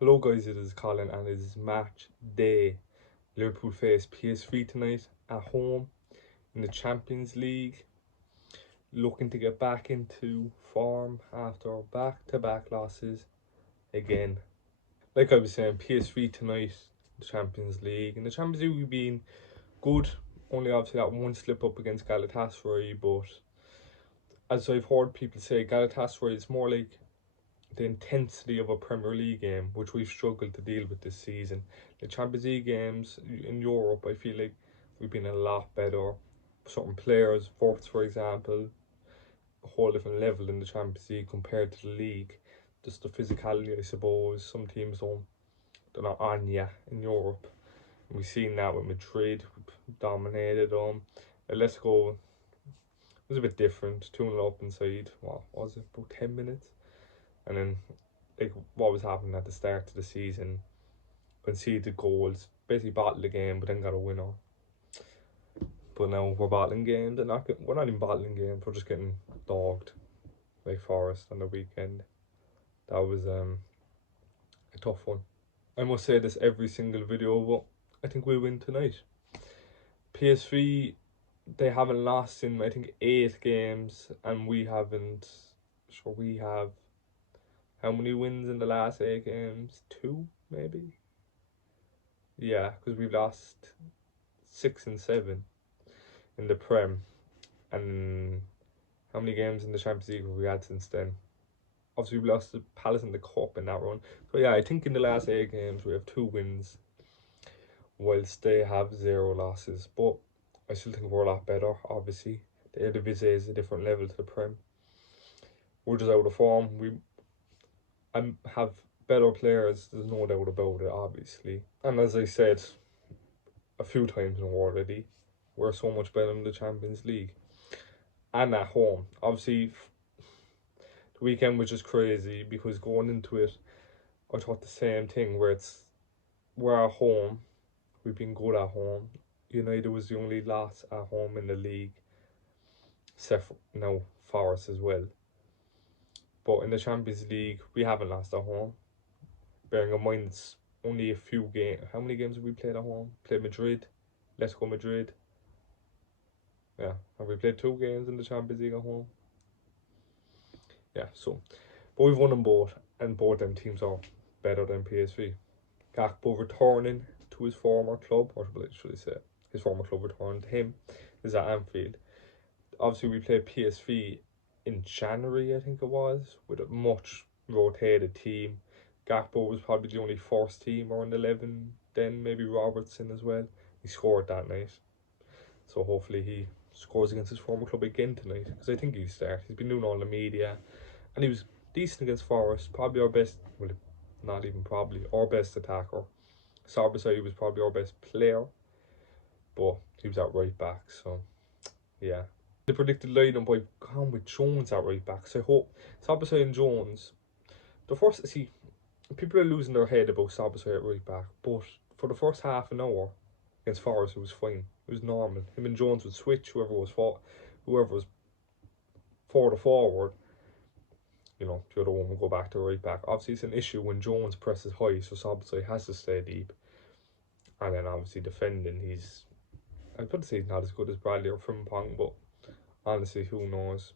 Hello guys, it is Colin and it is match day. Liverpool face PSV tonight at home in the Champions League, looking to get back into form after back-to-back losses again. Like I was saying, PSV tonight, the Champions League. In the Champions League we've been good, only obviously that one slip up against Galatasaray, but as I've heard people say, Galatasaray is more like the intensity of a Premier League game, which we've struggled to deal with this season. The Champions League games in Europe, I feel like we've been a lot better. Certain players, Wirtz for example, a whole different level in the Champions League compared to the league. Just the physicality, I suppose. Some teams they're not on yet in Europe. And we've seen that with Madrid, we've dominated them. Let's go. It was a bit different. 2-0 up inside. What was it? About 10 minutes, and then like what was happening at the start of the season, conceded goals, basically battled the game, but then got a winner. But now we're battling games, and we're not even battling games. We're just getting dogged like Forest on the weekend. That was a tough one. I must say this every single video, but I think we'll win tonight. PSV, they haven't lost in I think 8 games, and we haven't. Sure, we have how many wins in the last 8 games? 2, maybe. Yeah, because we've lost 6 and 7 in the Prem, and how many games in the Champions League have we had since then? Obviously, we lost to Palace in the Cup in that run. So yeah, I think in the last 8 games we have 2 wins, whilst they have 0 losses. But I still think we're a lot better. Obviously, the Eredivisie is a different level to the Prem. We're just out of form. We have better players. There's no doubt about it. Obviously, and as I said a few times now already, we're so much better in the Champions League and at home. Obviously, the weekend was just crazy because going into it, I thought the same thing where we're at home, we've been good at home. United was the only loss at home in the league, except for now Forest as well. But in the Champions League, we haven't lost at home. Bearing in mind it's only a few games. How many games have we played at home? Played Madrid. Let's go Madrid. Yeah, have we played 2 games in the Champions League at home? Yeah, so but we've won them both, and both them teams are better than PSV. Gakpo returning to his former club, or should I say, his former club returning to him, is at Anfield. Obviously, we played PSV in January, I think it was, with a much rotated team. Gakpo was probably the only first team or an 11, then maybe Robertson as well. He scored that night, so hopefully he scores against his former club again tonight, because I think he'll start. He's been doing all the media, and he was decent against Forest. Probably our best, well, not even probably, our best attacker. Sarbasai was probably our best player, but he was at right back, so yeah. The predicted lineup, I've gone with Jones at right back, so I hope Sarbasai and Jones. The first, see, people are losing their head about Sarbasai at right back, but for the first half an hour against Forest, it was fine. It was normal. Him and Jones would switch, whoever was further forward, the other one will go back to right back. Obviously, it's an issue when Jones presses high, so Szoboszlai has to stay deep. And then obviously defending, I'd put to say he's not as good as Bradley or Frimpong, but honestly, who knows?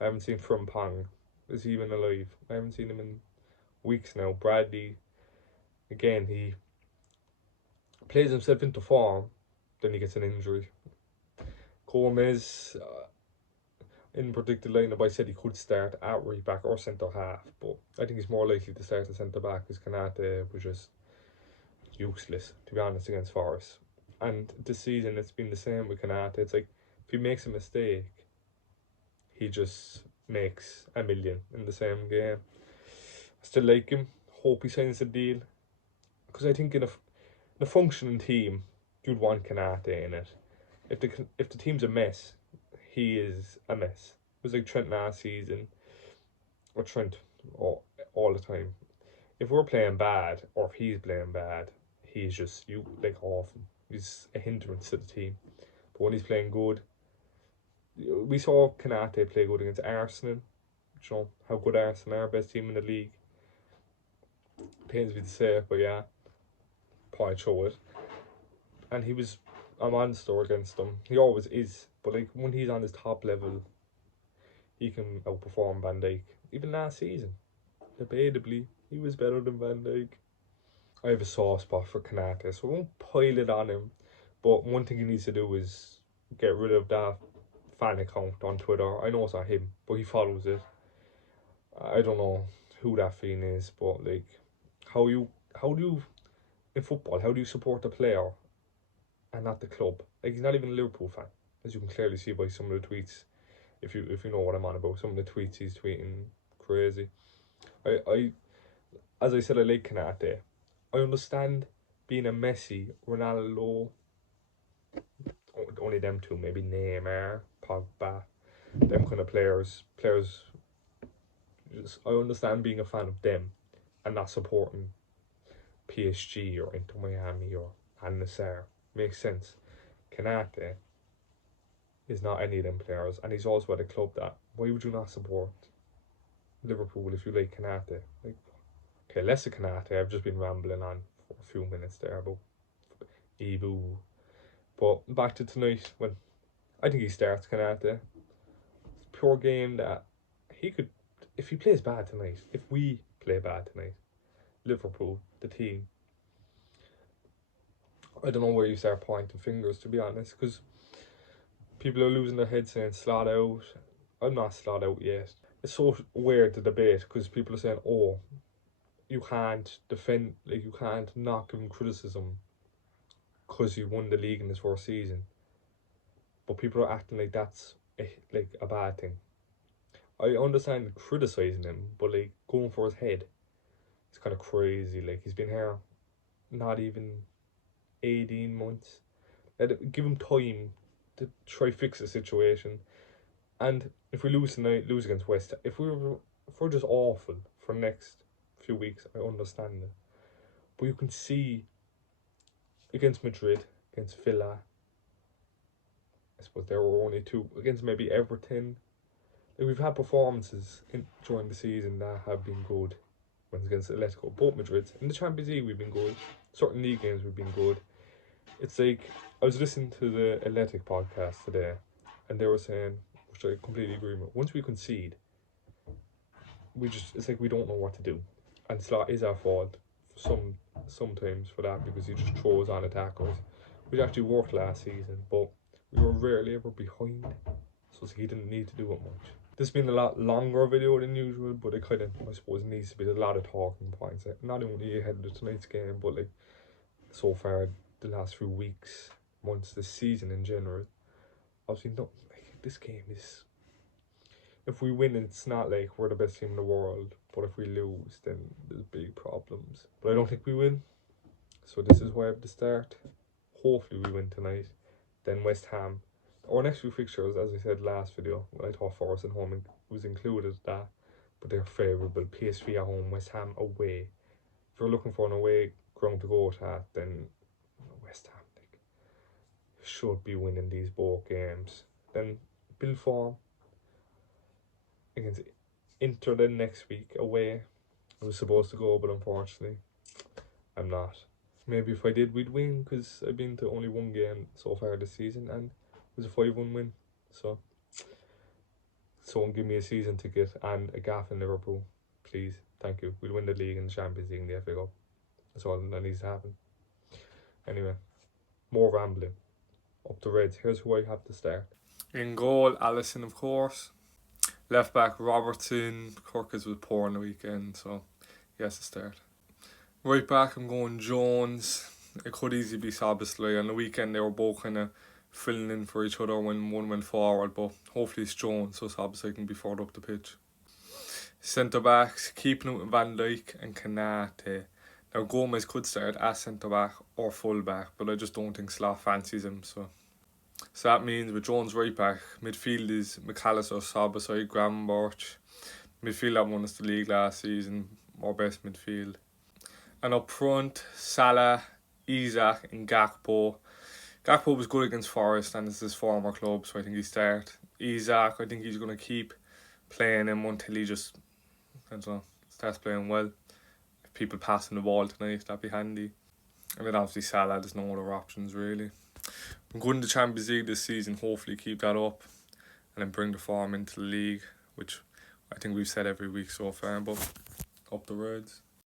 I haven't seen Frimpong. Is he even alive? I haven't seen him in weeks now. Bradley, again, he plays himself into form, then he gets an injury. Gomez, in predicted lineup, I said he could start at right back or centre half, but I think he's more likely to start at centre back because Kanate was just useless, to be honest, against Forest. And this season, it's been the same with Kanate. It's like if he makes a mistake, he just makes a million in the same game. I still like him. Hope he signs a deal, because I think in a functioning team, you'd want Kanate in it. If the team's a mess, he is a mess. It was like Trent last season, or Trent all the time. If we're playing bad, or if he's playing bad, he's just awful. He's a hindrance to the team. But when he's playing good, we saw Kanate play good against Arsenal. How good Arsenal are, best team in the league. Pains me to say it, but yeah, point show it. And he was a monster against them. He always is. But like when he's on his top level, he can outperform Van Dijk. Even last season, debatably, he was better than Van Dijk. I have a soft spot for Kanate, so I won't pile it on him. But one thing he needs to do is get rid of that fan account on Twitter. I know it's not him, but he follows it. I don't know who that fiend is, but like, how do you in football? How do you support the player and not the club? Like he's not even a Liverpool fan, as you can clearly see by some of the tweets. If you know what I'm on about, some of the tweets he's tweeting crazy. I as I said, I like Kanate. I understand being a Messi, Ronaldo, only them two, maybe Neymar, Pogba, them kind of players. I understand being a fan of them and not supporting PSG or Inter Miami or Al Nassr. Makes sense. Kanate is not any of them players, and he's also at a club that. Why would you not support Liverpool if you like Kanate? Like, okay, less of Kanate. I've just been rambling on for a few minutes there about Ibu. But back to tonight, when I think he starts Kanate. It's a pure game that he could, if he plays bad tonight, if we play bad tonight, Liverpool, the team, I don't know where you start pointing fingers, to be honest, because people are losing their heads saying slot out. I'm not slot out yet. It's so weird, the debate, because people are saying, oh, you can't defend, like you can't not give him criticism because he won the league in his first season. But people are acting like that's like a bad thing. I understand criticising him, but like going for his head, it's kind of crazy. Like he's been here not even 18 months. Give him time to try fix the situation. And if we lose tonight, lose against West, if we're just awful for the next few weeks, I understand it. But you can see against Madrid, against Villa, I suppose there were only two, against maybe Everton. Like we've had performances during the season that have been good. One's against Atletico, both Madrid. In the Champions League, we've been good. Certain league games, we've been good. It's like I was listening to the Athletic podcast today, and they were saying, which I completely agree with. Once we concede, it's like we don't know what to do, and it's is our fault sometimes for that because he just throws on attackers, which actually worked last season, but we were rarely ever behind, so it's like he didn't need to do it much. This has been a lot longer video than usual, but it kind of, I suppose, needs to be a lot of talking points. Not only ahead of tonight's game, but like so far the last few weeks, months, this season in general. Obviously, not like this game is. If we win, it's not like we're the best team in the world. But if we lose, then there's big problems. But I don't think we win. So this is why I have to start. Hopefully we win tonight. Then West Ham. Our next few fixtures, as I said last video, when I thought Forest at home was included that, but they're favourable. PSV at home, West Ham away. If you're looking for an away ground to go to, then West Ham should be winning these both games. Then build form against Inter then next week away. I was supposed to go, but unfortunately, I'm not. Maybe if I did, we'd win because I've been to only one game so far this season, and it was a 5-1 win. So, someone give me a season ticket and a gaff in Liverpool, please. Thank you. We'll win the league and the Champions League and the FA Cup. That's all that needs to happen. Anyway, more rambling. Up the Reds. Here's who I have to start. In goal, Alisson, of course. Left back, Robertson. Kirkus was poor on the weekend, so he has to start. Right back, I'm going Jones. It could easily be Szoboszlai. On the weekend, they were both kind of filling in for each other when one went forward, but hopefully it's Jones, so Szoboszlai can be further up the pitch. Centre backs, keeping it with Van Dijk and Kanate. Now Gomez could start as centre back or full back, but I just don't think Slot fancies him. So that means with Jones right back, midfield is McAllister, Szoboszlai, Gravenberch. Midfield that won us the league last season, our best midfield. And up front, Salah, Isak and Gakpo. Gakpo was good against Forest and it's his former club, so I think he start. Isak, I think he's going to keep playing him until he just, I don't know, starts playing well. people passing the ball tonight, that'd be handy. And then obviously Salah, there's no other options really. We're going to the Champions League this season, hopefully keep that up and then bring the form into the league, which I think we've said every week so far, but up the roads.